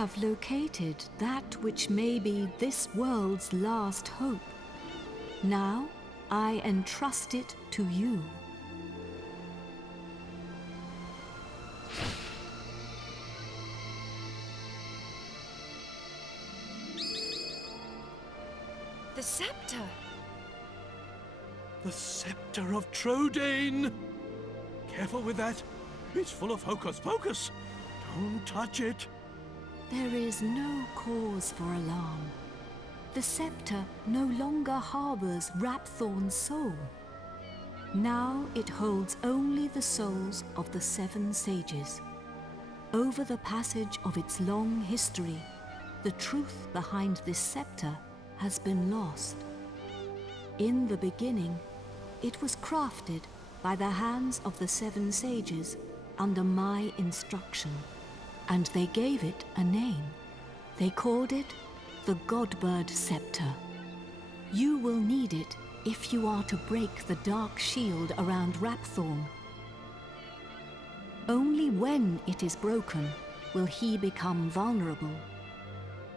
have located that which may be this world's last hope. Now, I entrust it to you. The scepter! The scepter of Trodain! Careful with that. It's full of hocus-pocus. Don't touch it. There is no cause for alarm. The scepter no longer harbors Rhapthorne's soul. Now it holds only the souls of the 7 sages. Over the passage of its long history, the truth behind this scepter has been lost. In the beginning, it was crafted by the hands of the 7 sages under my instruction, and they gave it a name. They called it the Godbird Scepter. You will need it if you are to break the dark shield around Rhapthorne. Only when it is broken will he become vulnerable.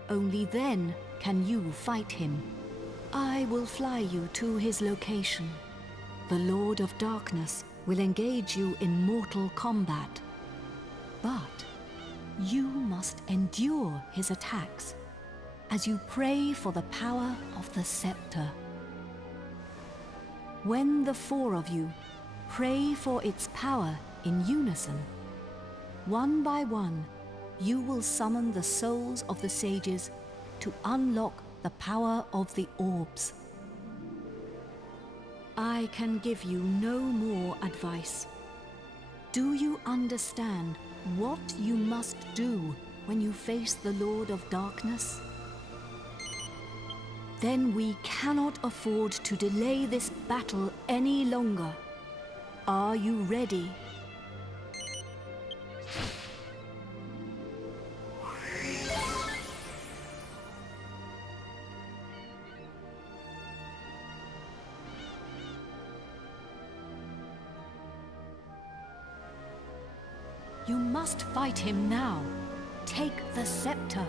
Only then can you fight him. I will fly you to his location. The Lord of Darkness will engage you in mortal combat. But you must endure his attacks as you pray for the power of the scepter. When the 4 of you pray for its power in unison, one by one, you will summon the souls of the sages to unlock the power of the orbs. I can give you no more advice. Do you understand what you must do when you face the Lord of Darkness? Then we cannot afford to delay this battle any longer. Are you ready? You must fight him now. Take the scepter.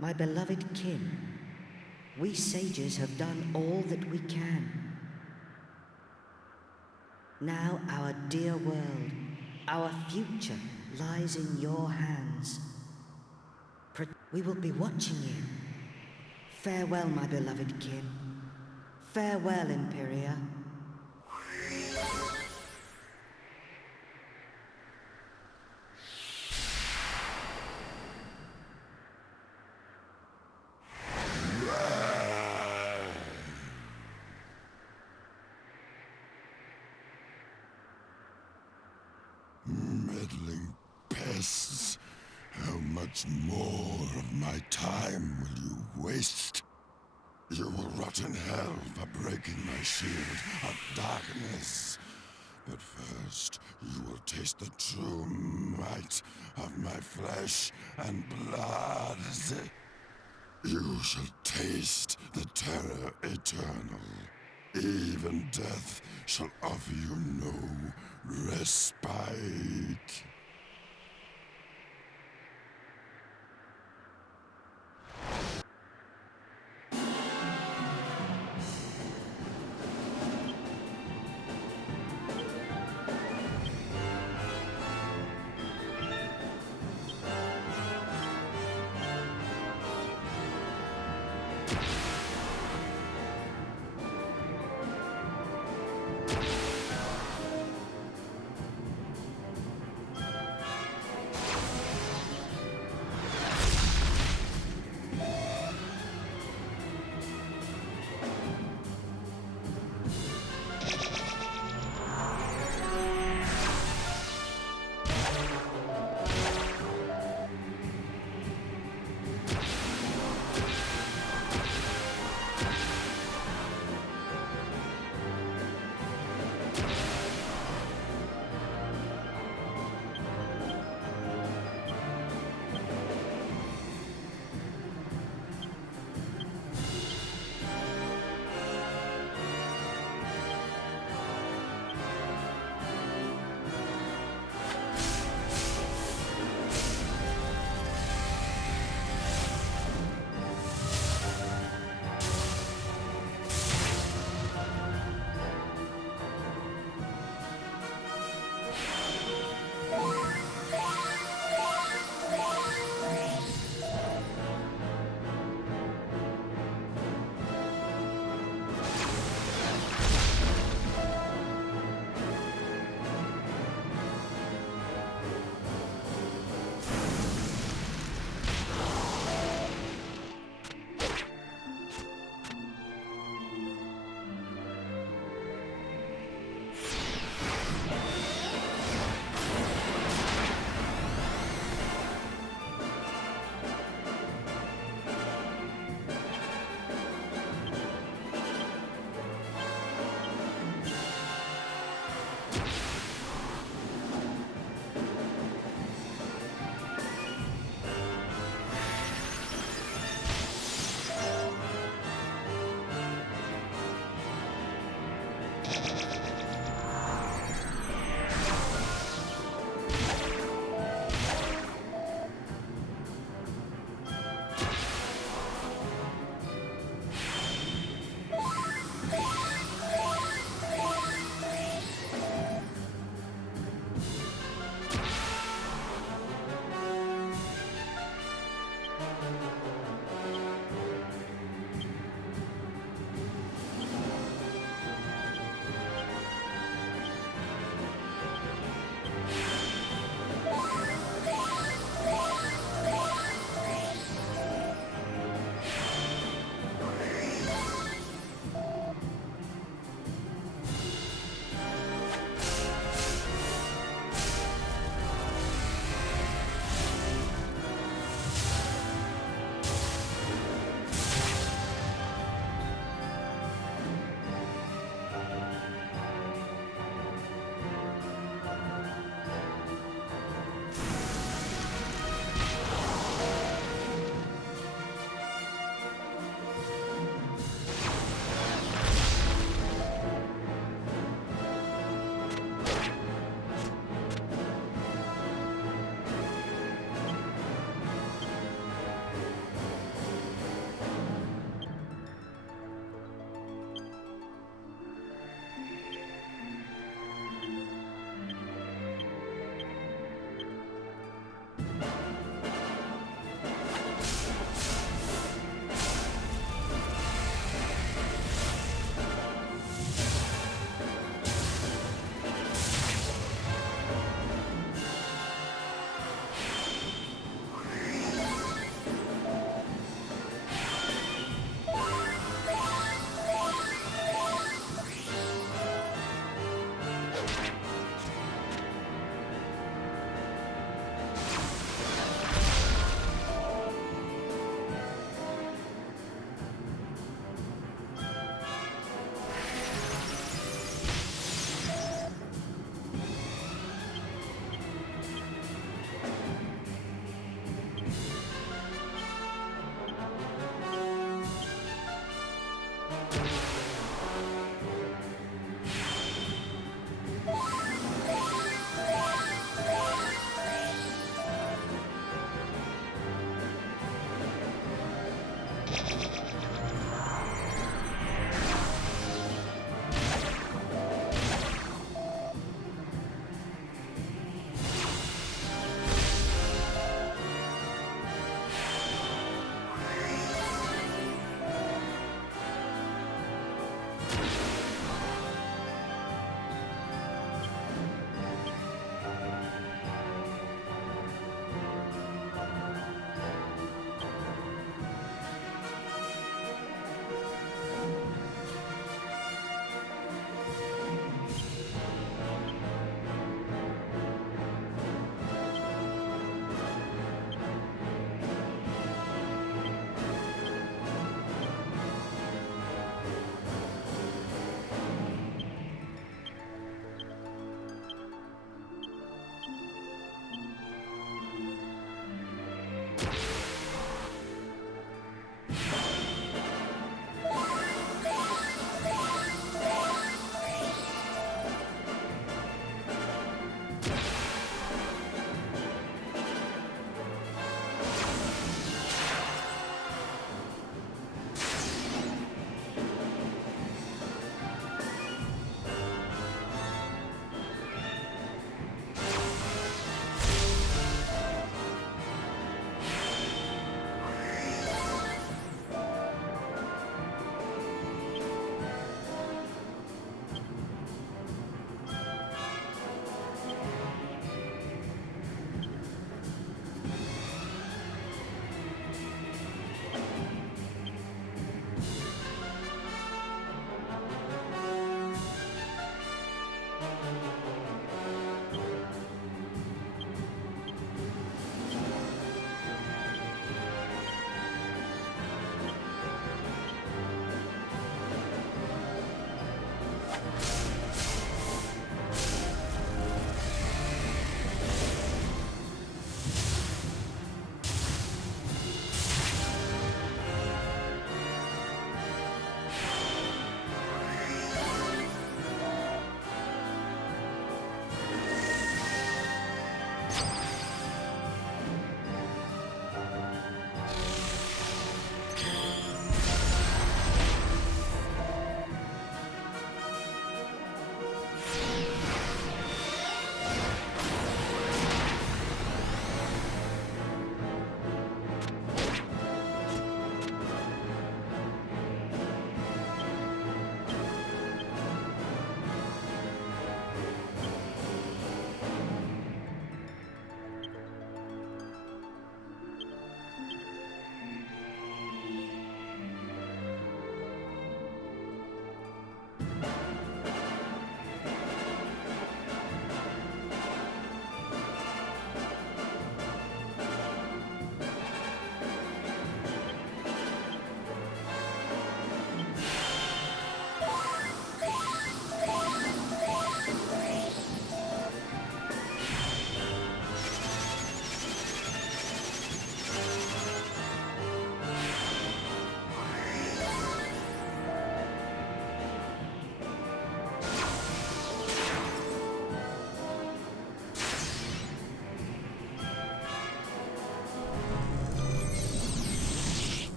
My beloved kin, we sages have done all that we can. Now our dear world, our future lies in your hands. We will be watching you. Farewell, my beloved kin. Farewell, Imperia. Meddling pests. How much more of my time will you waste? You will rot in hell for breaking my shield of darkness. But first, you will taste the true might of my flesh and blood. You shall taste the terror eternal. Even death shall offer you no respite.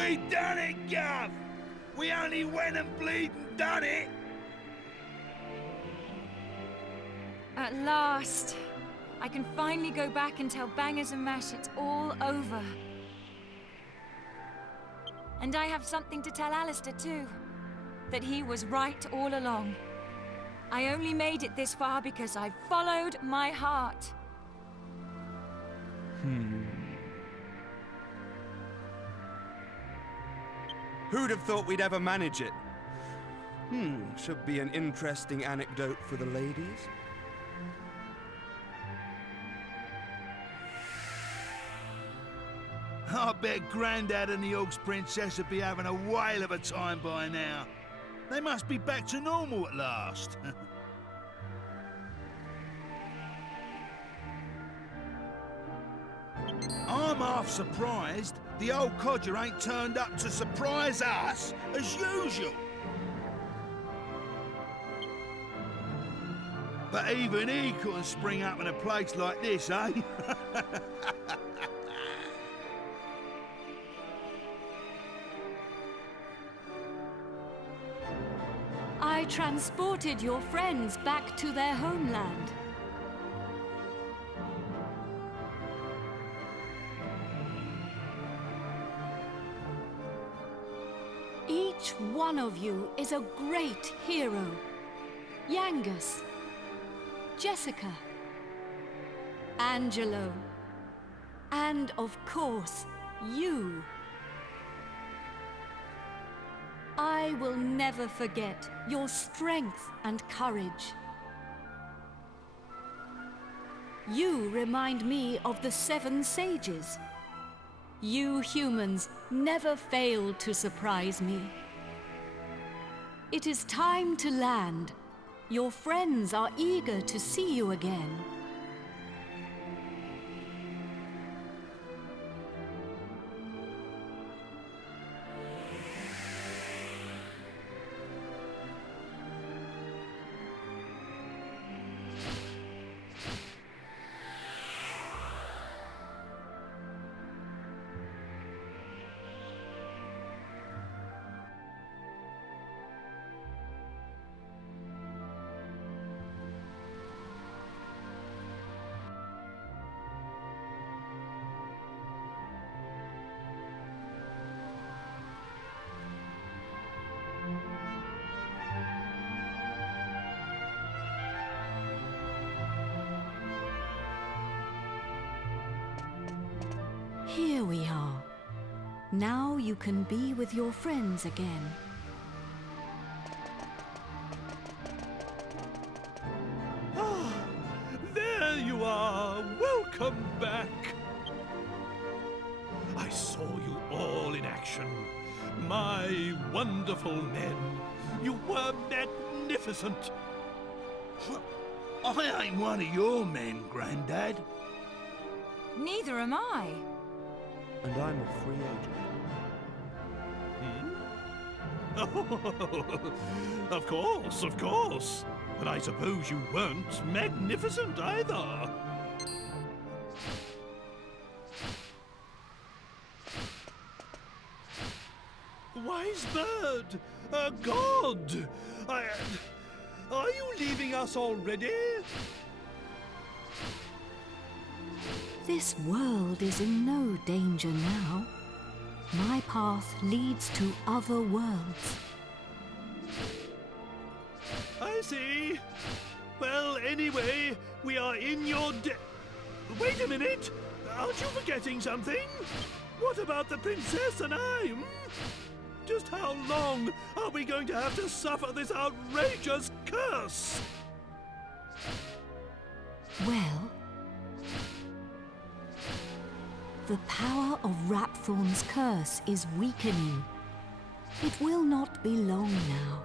We done it, Gov! We only went and bleeding done it! At last, I can finally go back and tell Bangers and Mash it's all over. And I have something to tell Alistair too. That he was right all along. I only made it this far because I followed my heart. Who'd have thought we'd ever manage it? Should be an interesting anecdote for the ladies. I bet Grandad and the Orcs Princess would be having a whale of a time by now. They must be back to normal at last. I'm half surprised the old codger ain't turned up to surprise us as usual. But even he couldn't spring up in a place like this, eh? I transported your friends back to their homeland. Each one of you is a great hero. Yangus, Jessica, Angelo, and of course, you. I will never forget your strength and courage. You remind me of the 7 sages. You humans never fail to surprise me. It is time to land. Your friends are eager to see you again. Here we are. Now you can be with your friends again. Ah, there you are. Welcome back. I saw you all in action. My wonderful men. You were magnificent. I ain't one of your men, Grandad. Neither am I. And I'm a free agent. Oh, of course. But I suppose you weren't magnificent either. Wise bird, a god. Are you leaving us already? This world is in no danger now. My path leads to other worlds. I see. Well, anyway, we are in your Wait a minute! Aren't you forgetting something? What about the princess and I? Just how long are we going to have to suffer this outrageous curse? Well, the power of Rhapthorne's curse is weakening. It will not be long now.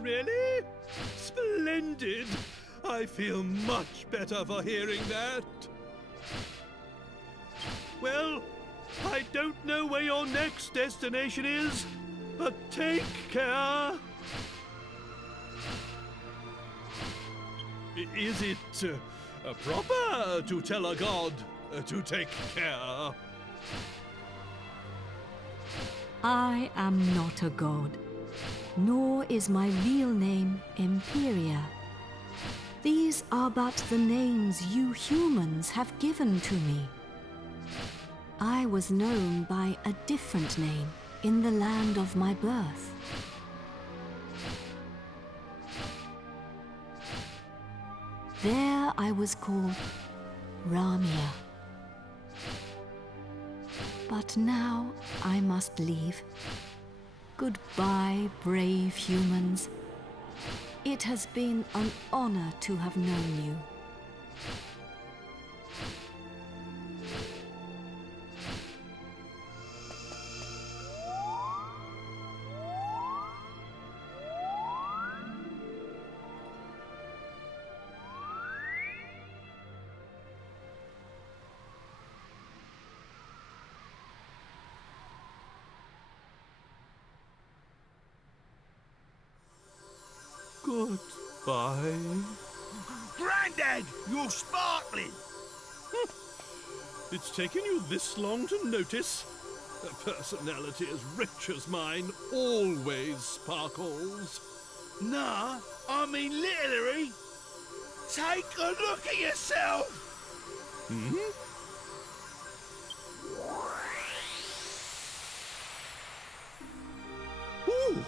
Really? Splendid! I feel much better for hearing that. Well, I don't know where your next destination is, but take care. Is it proper to tell a god to take care. I am not a god, nor is my real name Imperia. These are but the names you humans have given to me. I was known by a different name in the land of my birth. There I was called Ramia. But now I must leave. Goodbye, brave humans. It has been an honor to have known you. Goodbye. Grandad, you're sparkling! It's taken you this long to notice? A personality as rich as mine always sparkles. Nah, I mean literally. Take a look at yourself! Hmm? Ooh!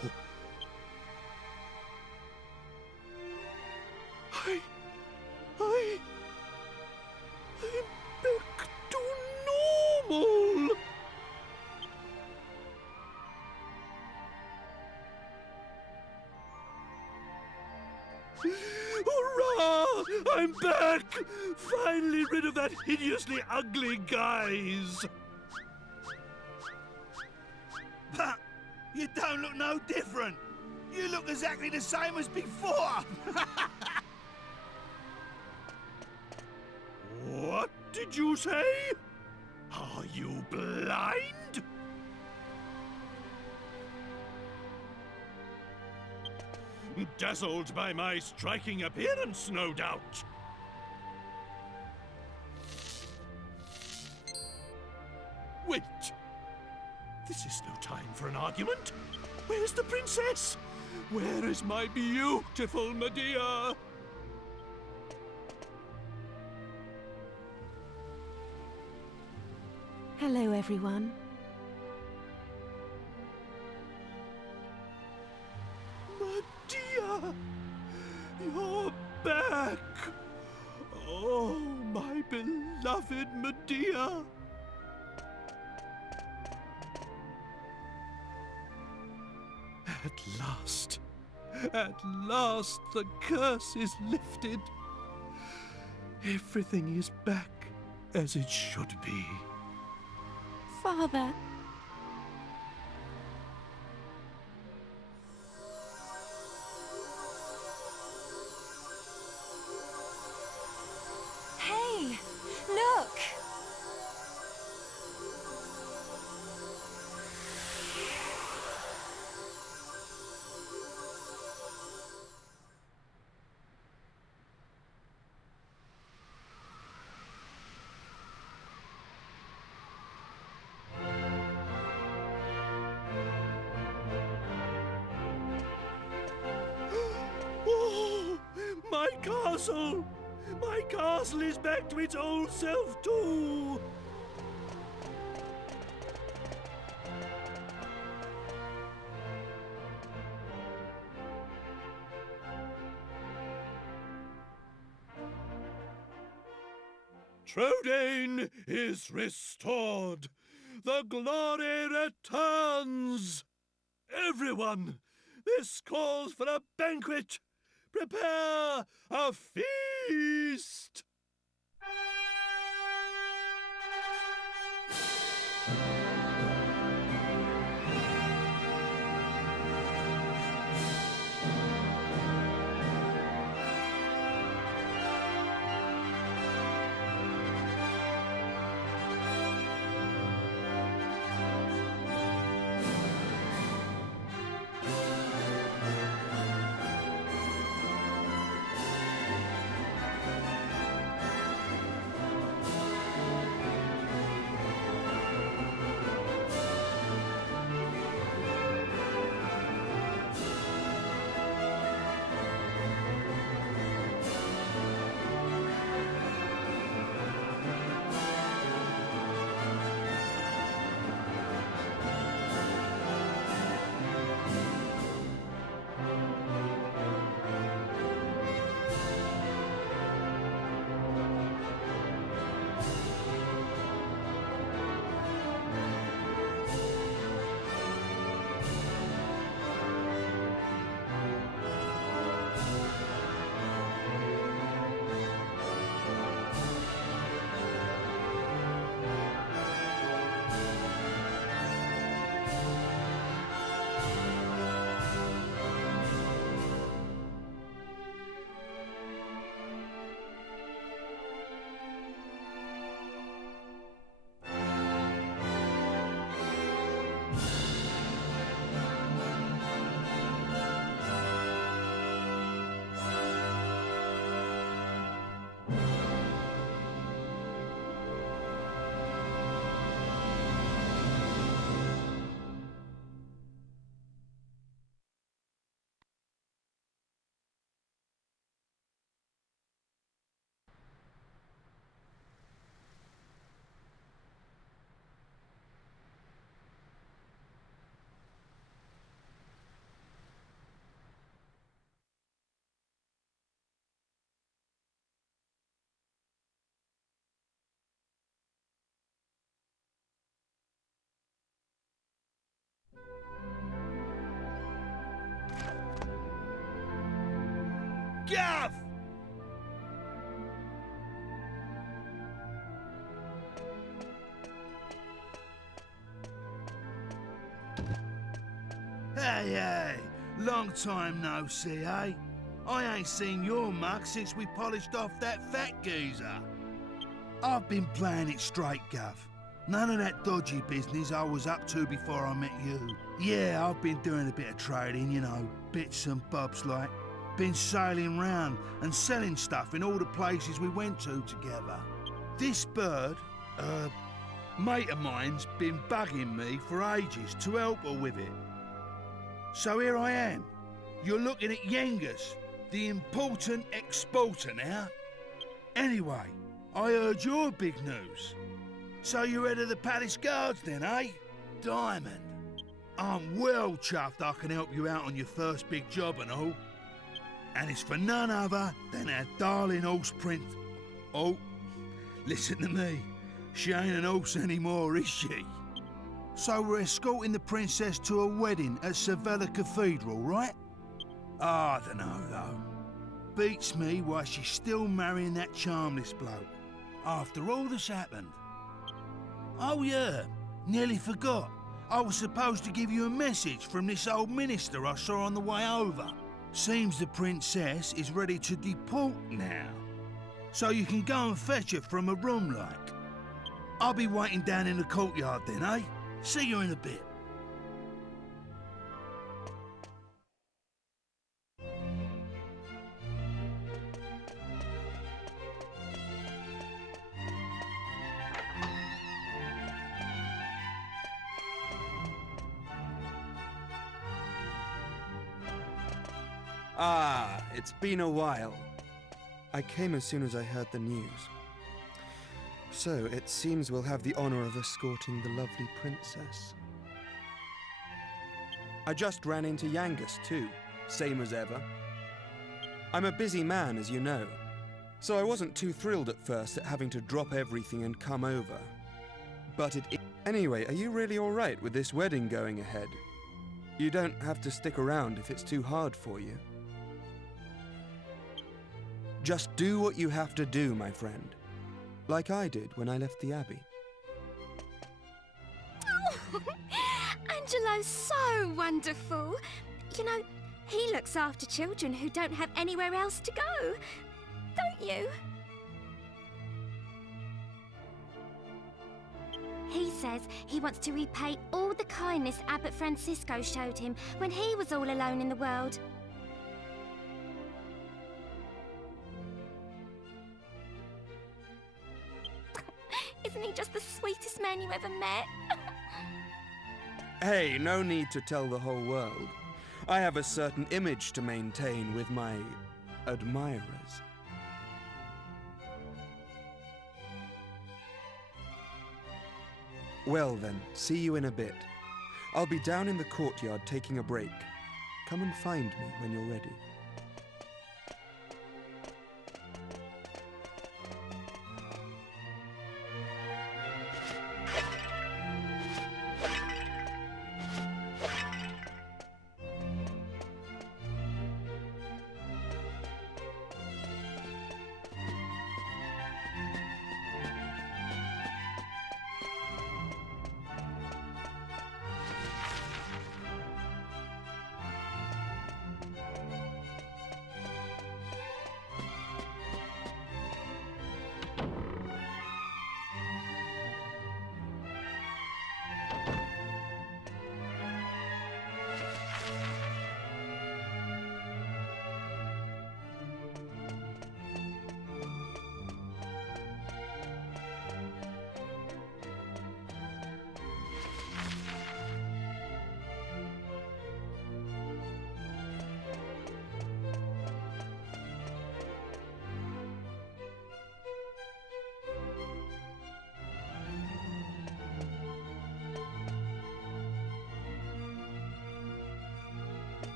I'm back to normal! Hurrah! I'm back! Finally rid of that hideously ugly guise! But you don't look no different. You look exactly the same as before. What did you say? Are you blind? Dazzled by my striking appearance, no doubt. Wait. This is no time for an argument. Where's the princess? Where is my beautiful Medea? Hello, everyone. Medea! You're back! Oh, my beloved Medea! At last the curse is lifted. Everything is back as it should be. Father. Hey, look! Oh, my castle! My castle is back to its old self too! Trodain is restored! The glory returns! Everyone, this calls for a banquet! Prepare a feast! Gav! Hey, long time no see, eh? I ain't seen your mug since we polished off that fat geezer. I've been playing it straight, Gav. None of that dodgy business I was up to before I met you. Yeah, I've been doing a bit of trading, you know, bits and bobs like. Been sailing round and selling stuff in all the places we went to together. This bird, mate of mine's been bugging me for ages to help her with it. So here I am. You're looking at Yengus, the important exporter now. Anyway, I heard your big news. So you're head of the palace guards then, eh? Diamond. I'm well chuffed I can help you out on your first big job and all. And it's for none other than our darling horse prince. Oh, listen to me. She ain't an horse anymore, is she? So we're escorting the princess to a wedding at Sevilla Cathedral, right? I don't know, though. Beats me why she's still marrying that charmless bloke. After all that's happened. Oh yeah, nearly forgot. I was supposed to give you a message from this old minister I saw on the way over. Seems the princess is ready to deport now. So you can go and fetch her from a room like. I'll be waiting down in the courtyard then, eh? See you in a bit. Ah, it's been a while. I came as soon as I heard the news. So, it seems we'll have the honor of escorting the lovely princess. I just ran into Yengus too, same as ever. I'm a busy man, as you know, so I wasn't too thrilled at first at having to drop everything and come over. But Anyway, are you really alright with this wedding going ahead? You don't have to stick around if it's too hard for you. Just do what you have to do, my friend. Like I did when I left the Abbey. Oh, Angelo's so wonderful. You know, he looks after children who don't have anywhere else to go. Don't you? He says he wants to repay all the kindness Abbot Francisco showed him when he was all alone in the world. Isn't he just the sweetest man you ever met? Hey, no need to tell the whole world. I have a certain image to maintain with my admirers. Well then, see you in a bit. I'll be down in the courtyard taking a break. Come and find me when you're ready.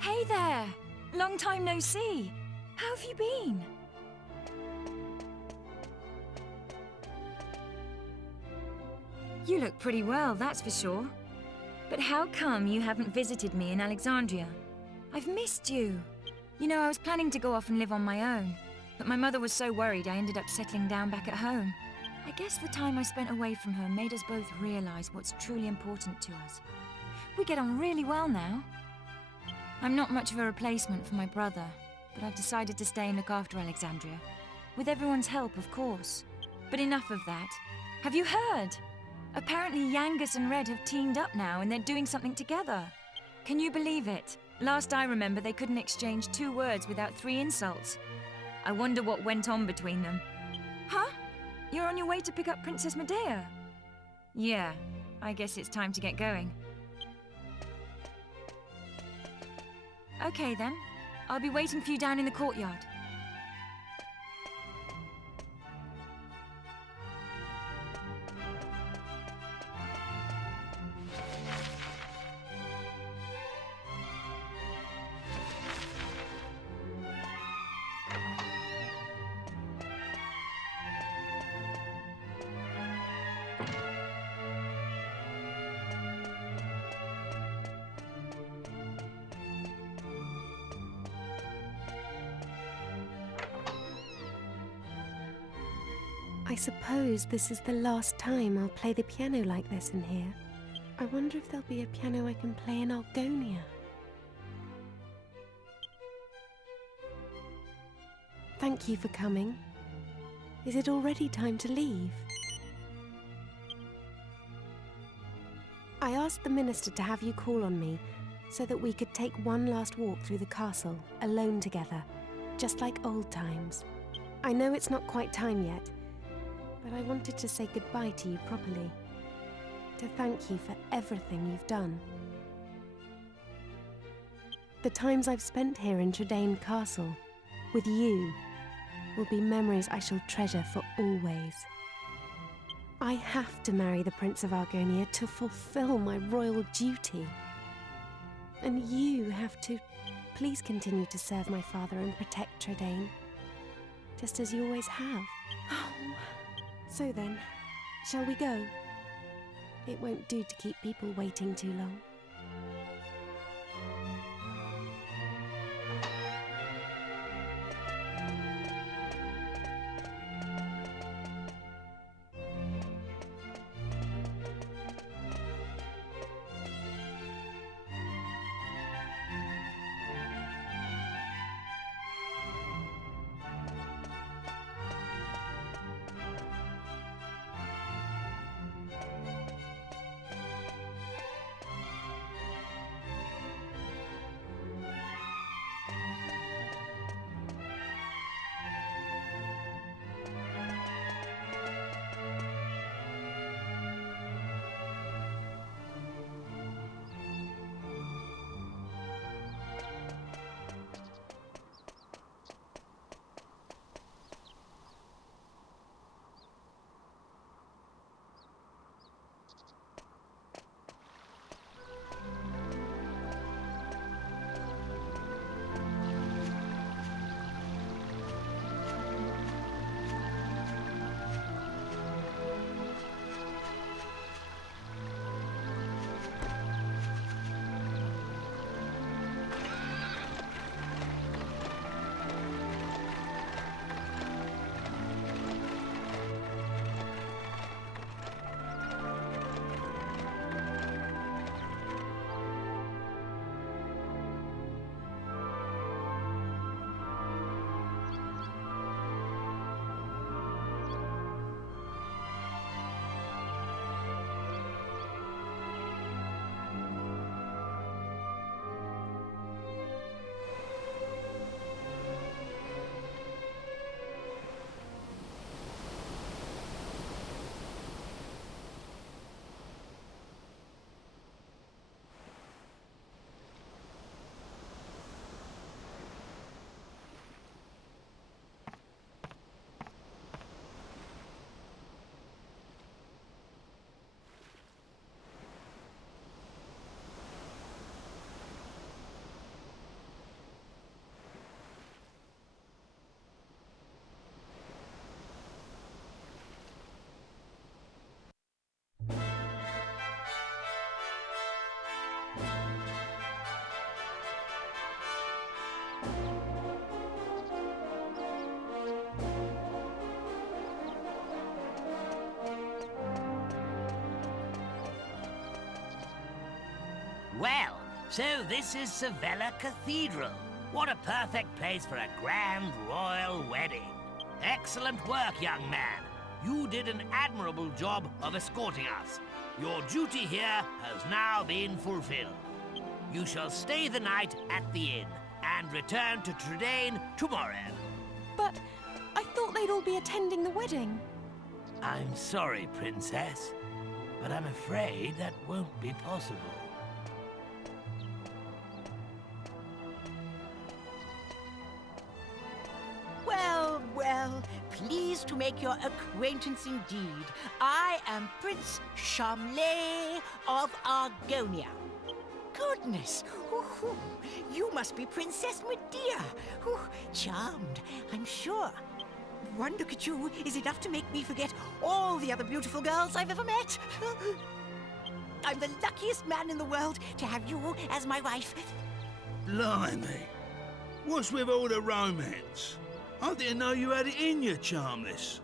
Hey there! Long time no see. How have you been? You look pretty well, that's for sure. But how come you haven't visited me in Alexandria? I've missed you. You know, I was planning to go off and live on my own, but my mother was so worried I ended up settling down back at home. I guess the time I spent away from her made us both realize what's truly important to us. We get on really well now. I'm not much of a replacement for my brother, but I've decided to stay and look after Alexandria. With everyone's help, of course. But enough of that. Have you heard? Apparently Yangus and Red have teamed up now and they're doing something together. Can you believe it? Last I remember, they couldn't exchange 2 words without 3 insults. I wonder what went on between them. Huh? You're on your way to pick up Princess Medea? Yeah, I guess it's time to get going. Okay then. I'll be waiting for you down in the courtyard. I suppose this is the last time I'll play the piano like this in here. I wonder if there'll be a piano I can play in Algonia. Thank you for coming. Is it already time to leave? I asked the minister to have you call on me so that we could take one last walk through the castle, alone together, just like old times. I know it's not quite time yet, but I wanted to say goodbye to you properly, to thank you for everything you've done. The times I've spent here in Tredain Castle, with you, will be memories I shall treasure for always. I have to marry the Prince of Argonia to fulfill my royal duty. And you have to please continue to serve my father and protect Tredain, just as you always have. So then, shall we go? It won't do to keep people waiting too long. So this is Sevilla Cathedral. What a perfect place for a grand royal wedding. Excellent work, young man. You did an admirable job of escorting us. Your duty here has now been fulfilled. You shall stay the night at the inn and return to Trudane tomorrow. But I thought they'd all be attending the wedding. I'm sorry, Princess, but I'm afraid that won't be possible. Well, well, pleased to make your acquaintance indeed. I am Prince Charmley of Argonia. Goodness, you must be Princess Medea. Charmed, I'm sure. One look at you is enough to make me forget all the other beautiful girls I've ever met. I'm the luckiest man in the world to have you as my wife. Blimey. What's with all the romance? I didn't know you had it in you, Charmless.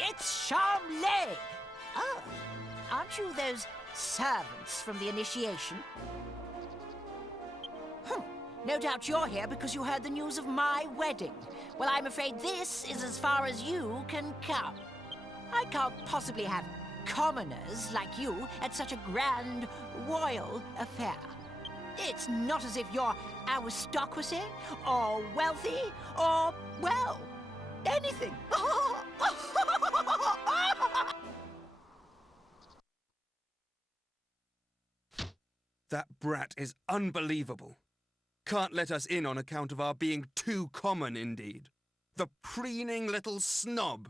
It's Charmley. Oh, aren't you those servants from the initiation? No doubt you're here because you heard the news of my wedding. Well, I'm afraid this is as far as you can come. I can't possibly have commoners like you at such a grand royal affair. It's not as if you're aristocracy, or wealthy, or, well, anything. That brat is unbelievable. Can't let us in on account of our being too common, indeed. The preening little snob.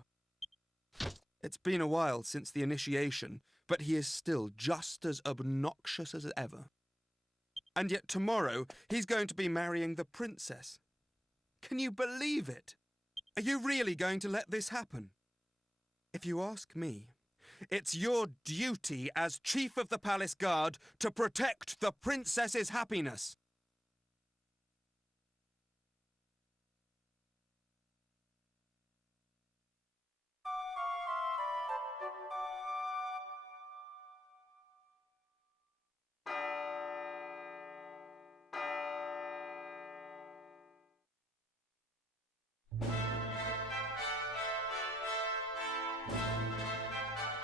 It's been a while since the initiation, but he is still just as obnoxious as ever. And yet tomorrow he's going to be marrying the princess. Can you believe it? Are you really going to let this happen? If you ask me, it's your duty as Chief of the Palace Guard to protect the princess's happiness.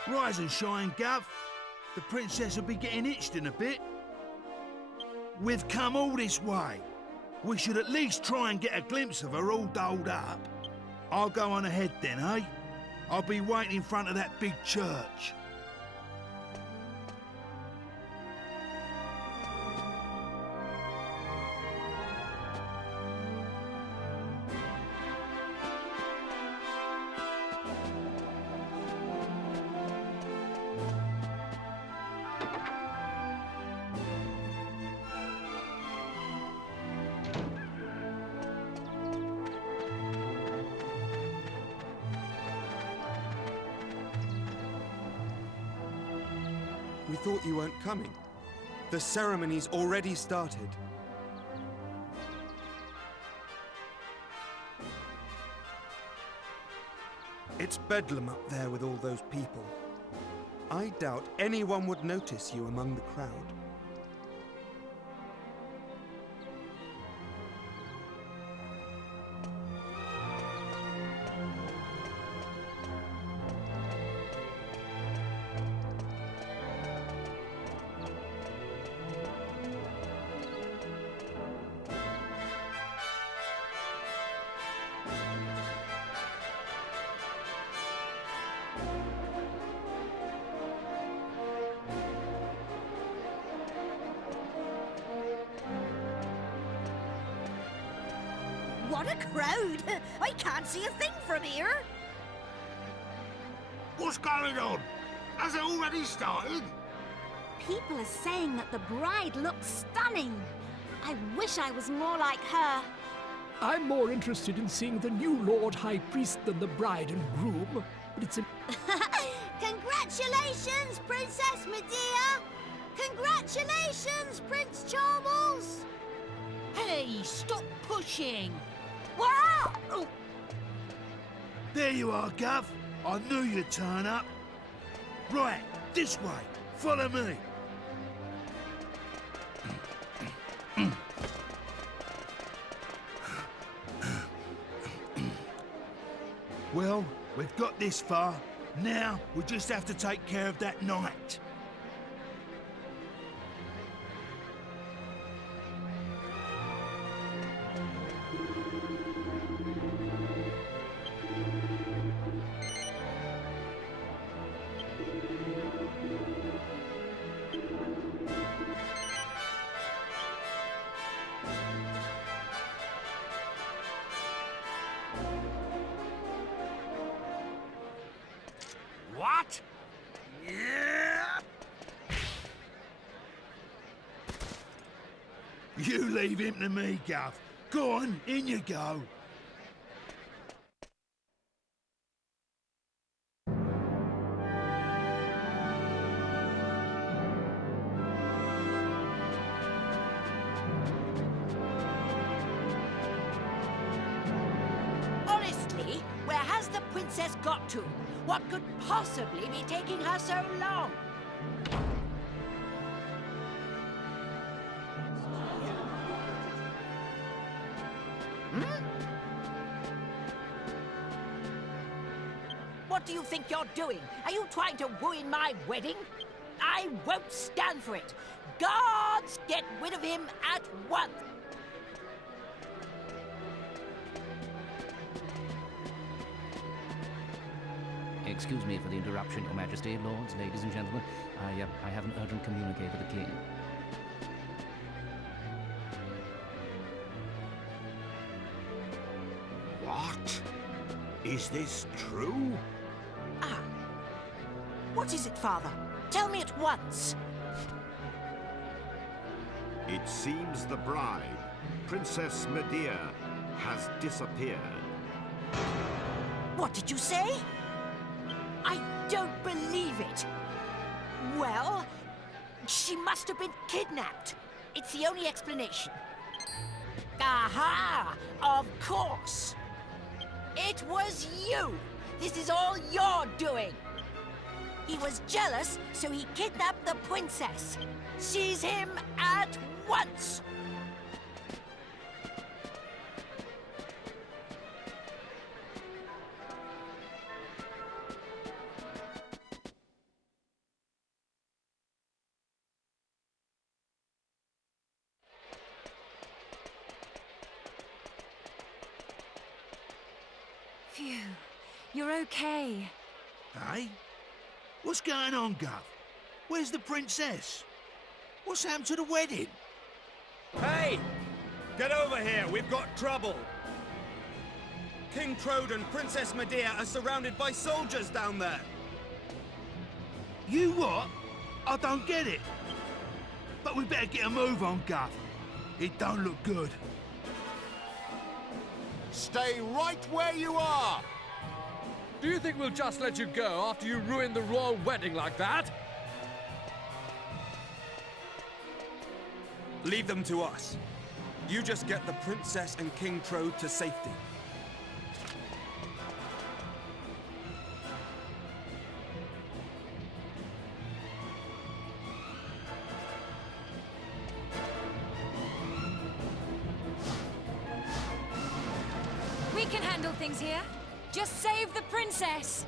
Rise and shine, Gav. The princess will be getting itched in a bit. We've come all this way. We should at least try and get a glimpse of her all dolled up. I'll go on ahead then, eh? I'll be waiting in front of that big church. We thought you weren't coming. The ceremony's already started. It's bedlam up there with all those people. I doubt anyone would notice you among the crowd. What a crowd! I can't see a thing from here. What's going on? Has it already started? People are saying that the bride looks stunning. I wish I was more like her. I'm more interested in seeing the new Lord High Priest than the bride and groom, but it's a... Congratulations, Princess Medea! Congratulations, Prince Charles! Hey, stop pushing! Wow! Oh. There you are, Gav. I knew you'd turn up. Right, this way. Follow me. Well, we've got this far. Now, we just have to take care of that knight. What? Yeah. You leave him to me, Gov. Go on, in you go. Honestly, where has the princess got to? What could possibly be taking her so long? What do you think you're doing? Are you trying to ruin my wedding? I won't stand for it. Guards, get rid of him at once. Excuse me for the interruption, Your Majesty, lords, ladies and gentlemen. I have an urgent communique for the King. What? Is this true? Ah. What is it, Father? Tell me at once. It seems the bride, Princess Medea, has disappeared. What did you say? I don't believe it. Well, she must have been kidnapped. It's the only explanation. Aha! Of course! It was you! This is all your doing! He was jealous, so he kidnapped the princess. Seize him at once! Phew. You're okay. Hey? What's going on, Gov? Where's the princess? What's happened to the wedding? Hey! Get over here, we've got trouble! King Trode and Princess Medea are surrounded by soldiers down there! You what? I don't get it. But we better get a move on, Gov. It don't look good. Stay right where you are! Do you think we'll just let you go after you ruined the royal wedding like that? Leave them to us. You just get the Princess and King Trode to safety. We can handle things here. Just save the princess!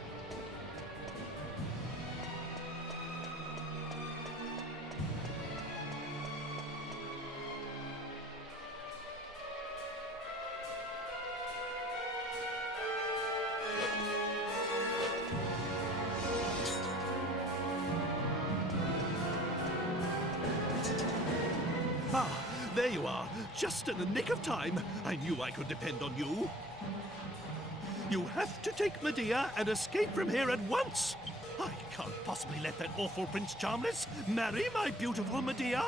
Ah, there you are. Just in the nick of time. I knew I could depend on you. You have to take Medea and escape from here at once. I can't possibly let that awful Prince Charmless marry my beautiful Medea.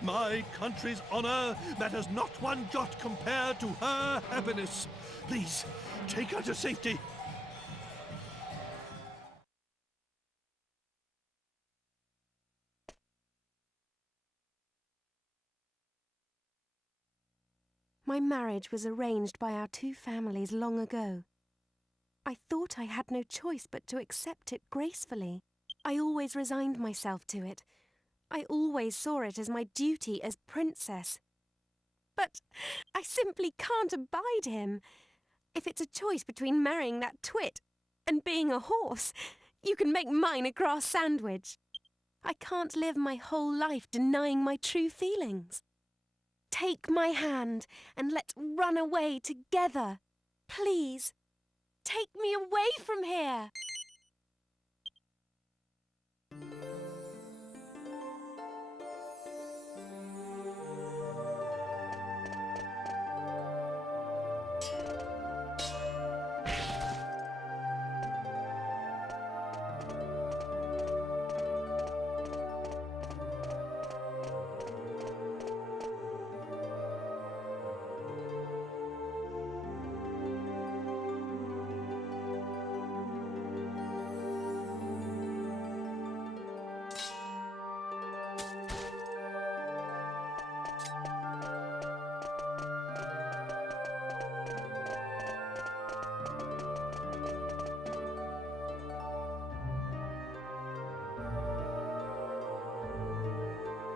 My country's honor matters not one jot compared to her happiness. Please, take her to safety. My marriage was arranged by our two families long ago. I thought I had no choice but to accept it gracefully. I always resigned myself to it. I always saw it as my duty as princess. But I simply can't abide him. If it's a choice between marrying that twit and being a horse, you can make mine a grass sandwich. I can't live my whole life denying my true feelings. Take my hand and let's run away together. Please, take me away from here.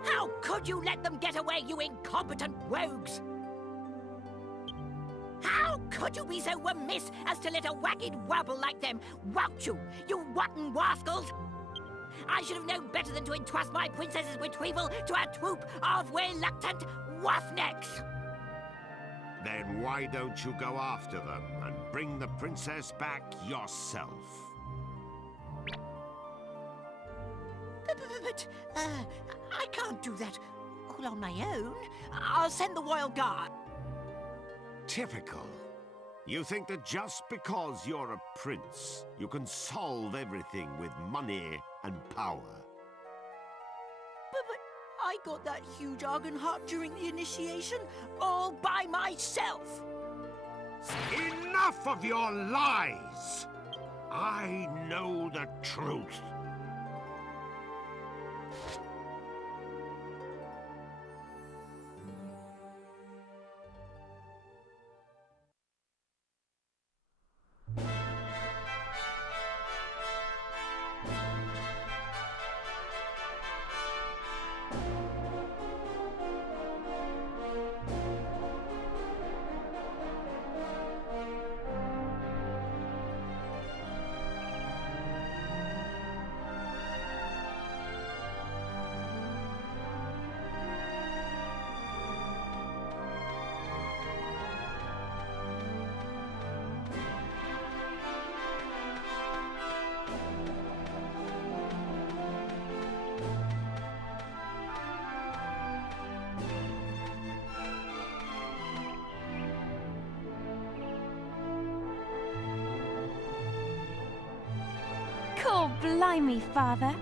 How could you let them get away, you incompetent rogues? How could you be so remiss as to let a wagged wobble like them wout you, you rotten rascals? I should have known better than to entrust my princess's retrieval to a troop of reluctant roughnecks. Then why don't you go after them and bring the princess back yourself? But I can't do that all on my own. I'll send the royal guard. Typical. You think that just because you're a prince, you can solve everything with money and power. But I got that huge Argon heart during the initiation, all by myself. Enough of your lies! I know the truth. Oh, blimey, Father.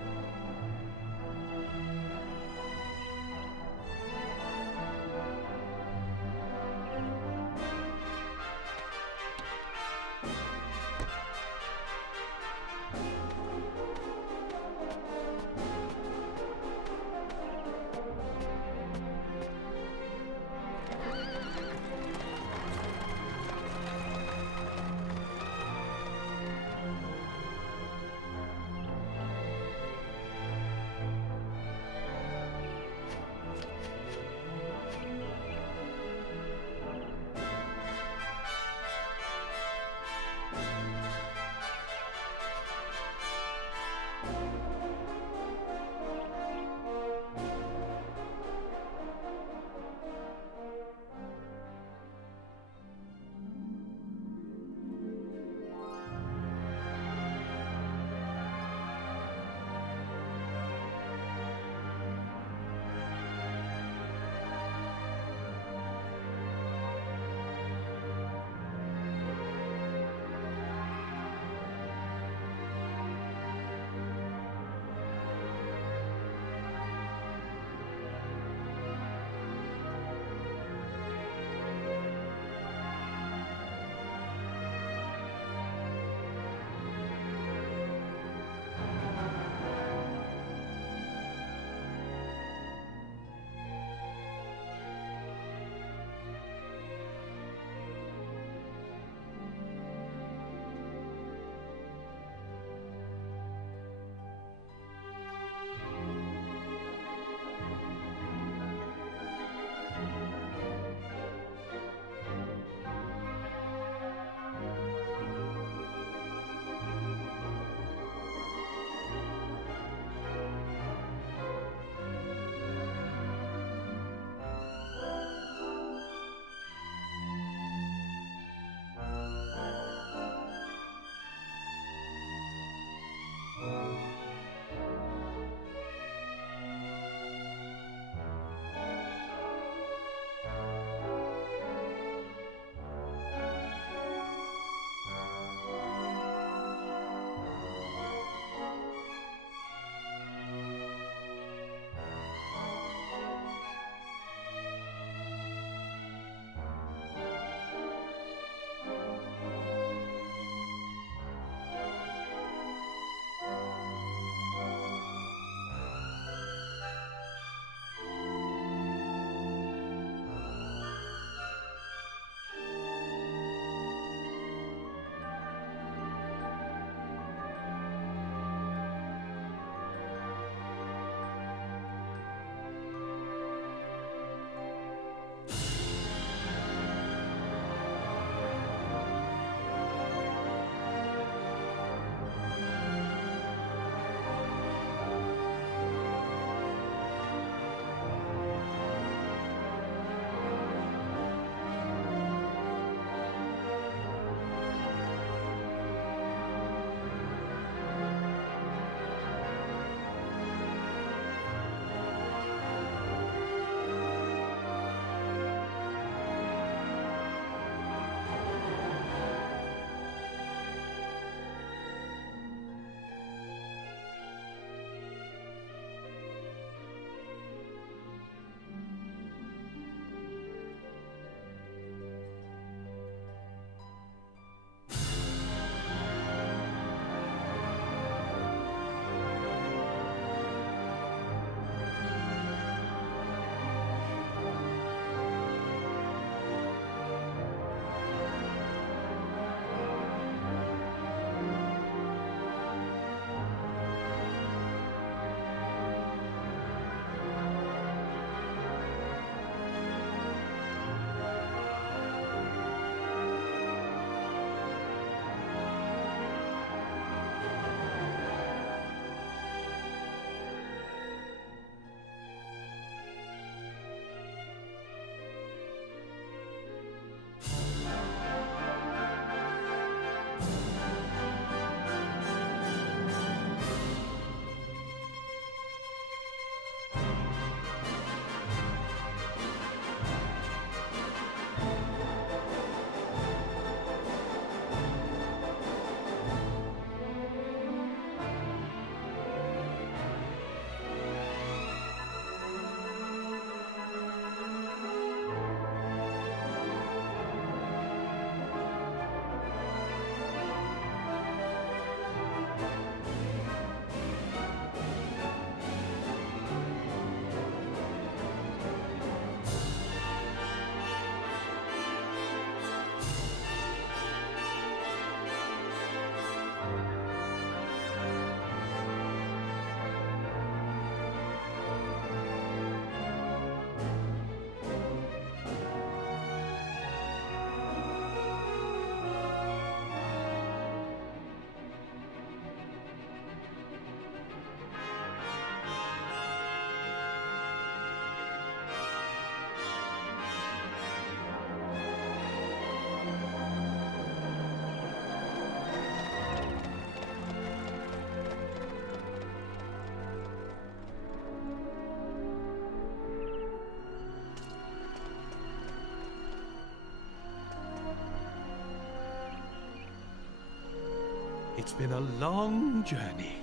It's been a long journey.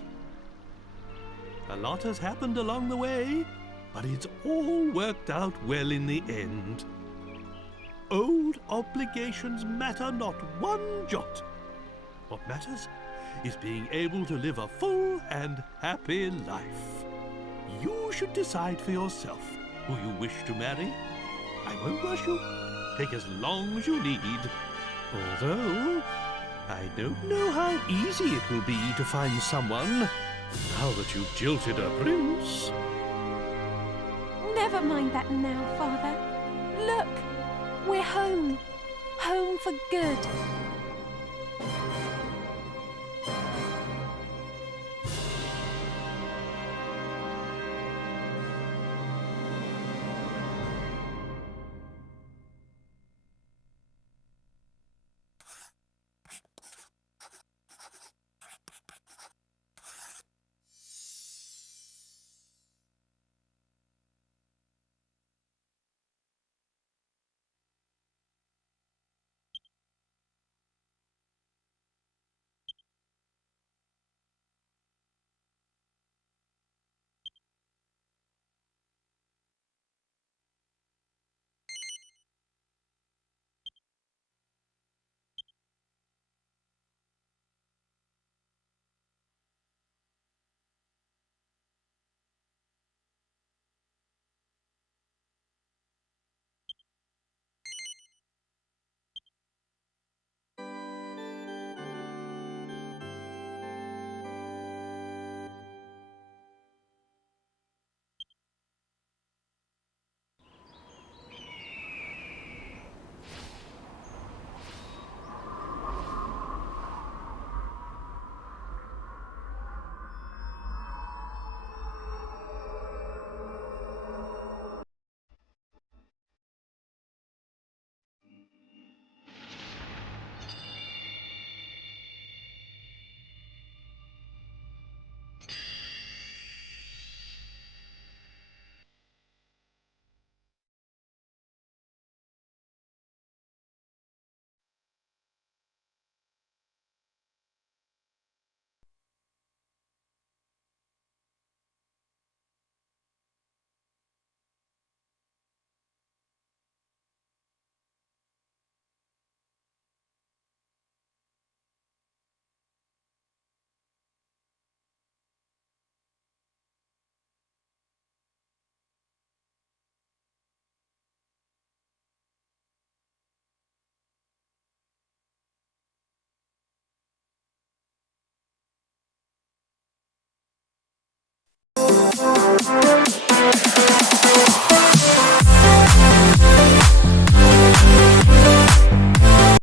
A lot has happened along the way, but it's all worked out well in the end. Old obligations matter not one jot. What matters is being able to live a full and happy life. You should decide for yourself who you wish to marry. I won't rush you. Take as long as you need. Although, I don't know how easy it will be to find someone now that you've jilted a prince. Never mind that now, Father. Look, we're home. Home for good.